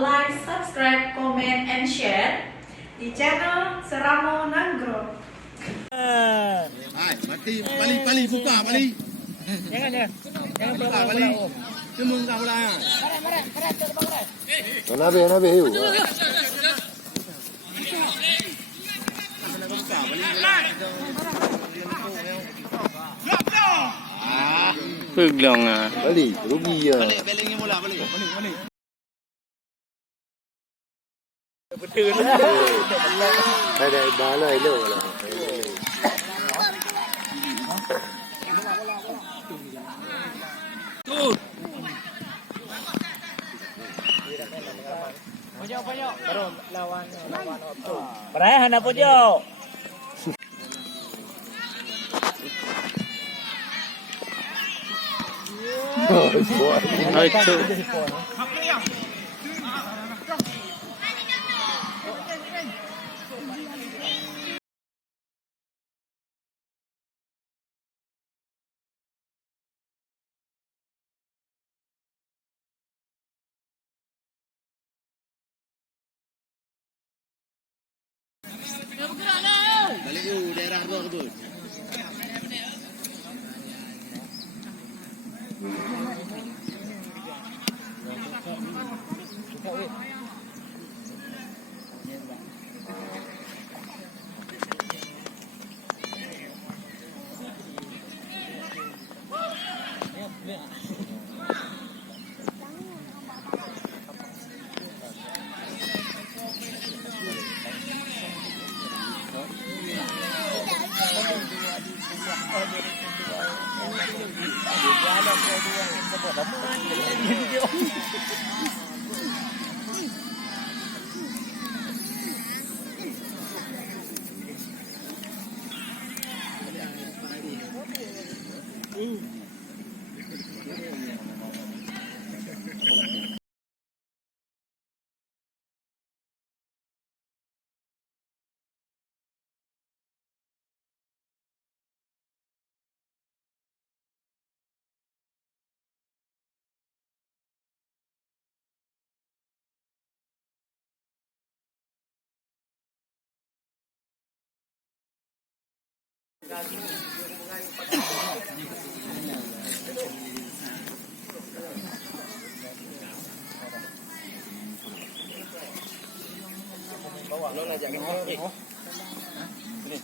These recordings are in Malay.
like, subscribe, comment, and share di channel Seramo Nanggro. Hai, mati pali buka pali. Jangan. Jangan Buka pali. Cuma buka bola. Nabe hiu. Pegang ah. Balik, rugi ya. Balik ni bola balik. Betul. Ada bala itu lah. Pojok. Baru lawan Opto. Perahan apa pojok? Itu. Balik tu daerah luar tu.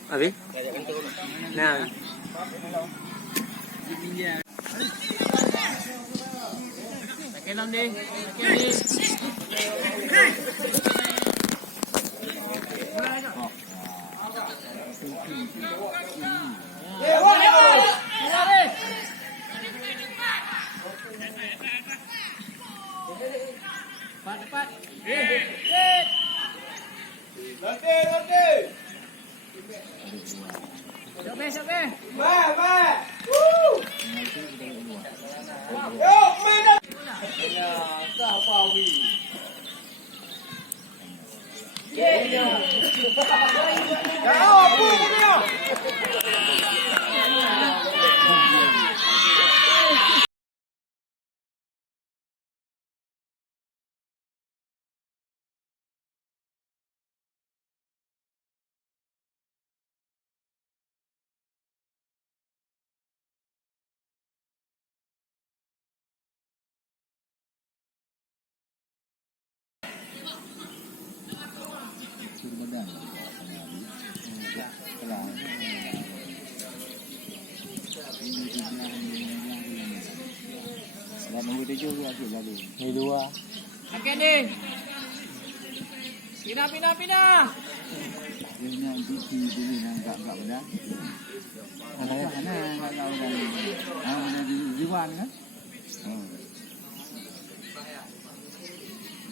Abi? Nah. Kelam deh. Cepat. Latih. Siapa? Ni dua. Okey ni. Pindah. Dia nak cuci dulu nak enggak benar. Mana enggak benar. Mana di Jiwan kan?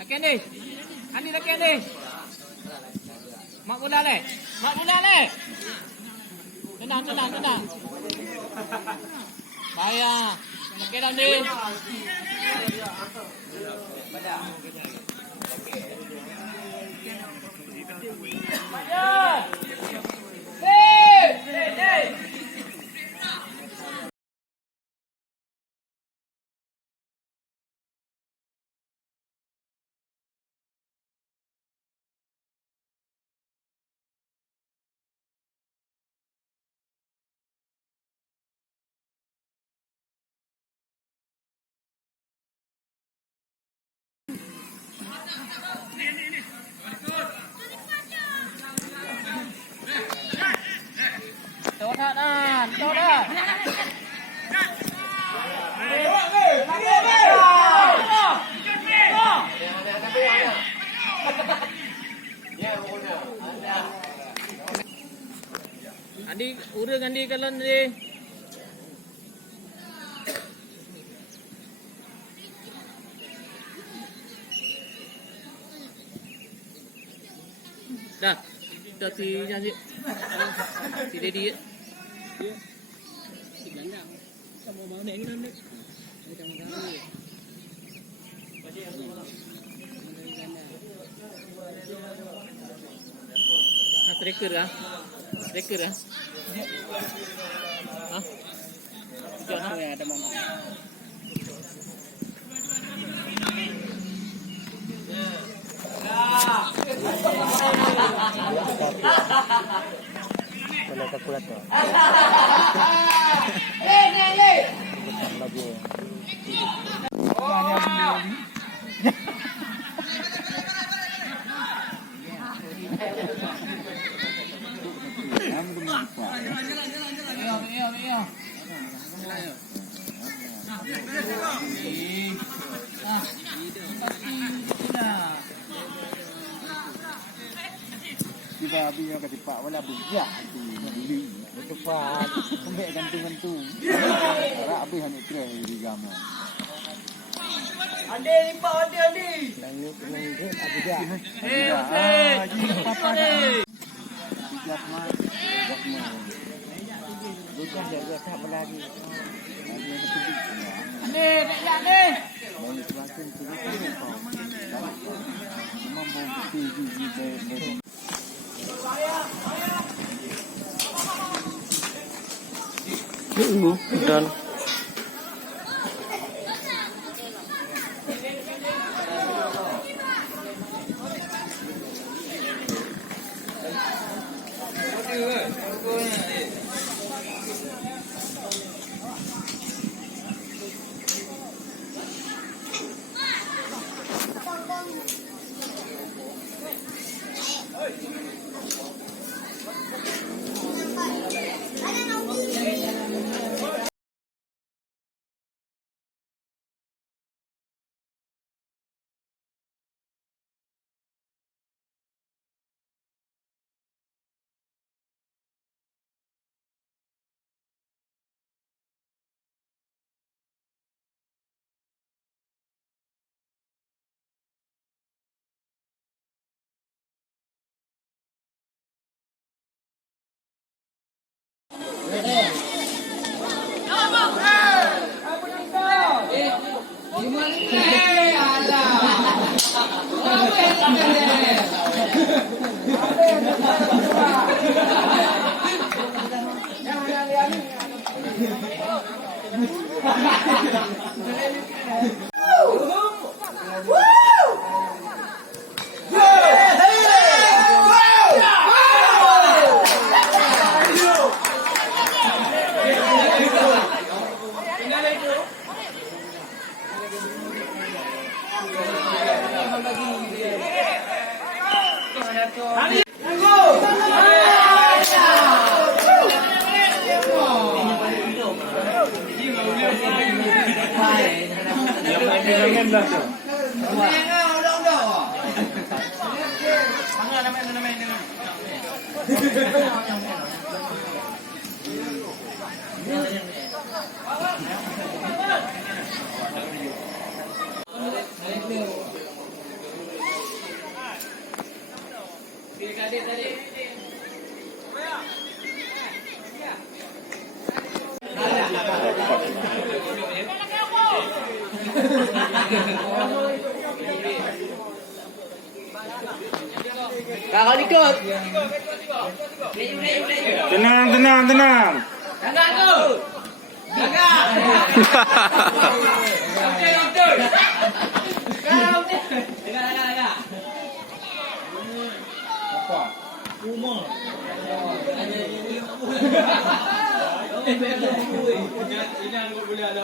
Okey ni. Andi lagi ni. Mak bola le. Tenang. Bahaya. Okey dah ni. Andi, urang Andi kalau ni. Dah. Dah si Janji. Si Dedi. Si Gandang. Kamu mau naik ni ni. Striker lah. Striker lah. Hah? Jangan yang ada mama. Kalau kalkulator. Lagi. Kita habis yang kata Pak wala bijak tu beli. Cepat. Sampai gantung-gantung. Rak habis hanya kira di gambar. Ade lipat ade. Lalu ada dia. Apa ni? Bijak mat. Bijak mat. Bukan jaga tak lagi. Lagi yang betul. Ade, nak ade. Mau semakin turun kau. Cuma mau betul. Dan Kakak ikut. Tenang. Jangan tu. Jangan. Betul. Dengar. Apa? Rumah. Ini aku boleh ada.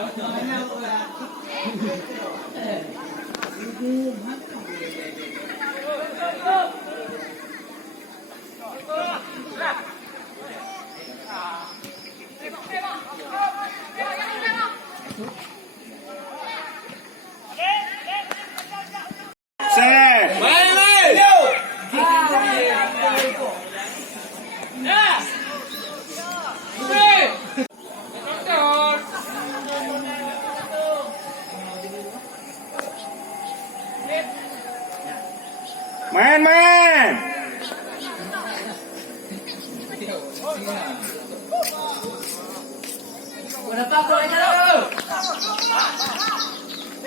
Main.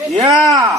Ya.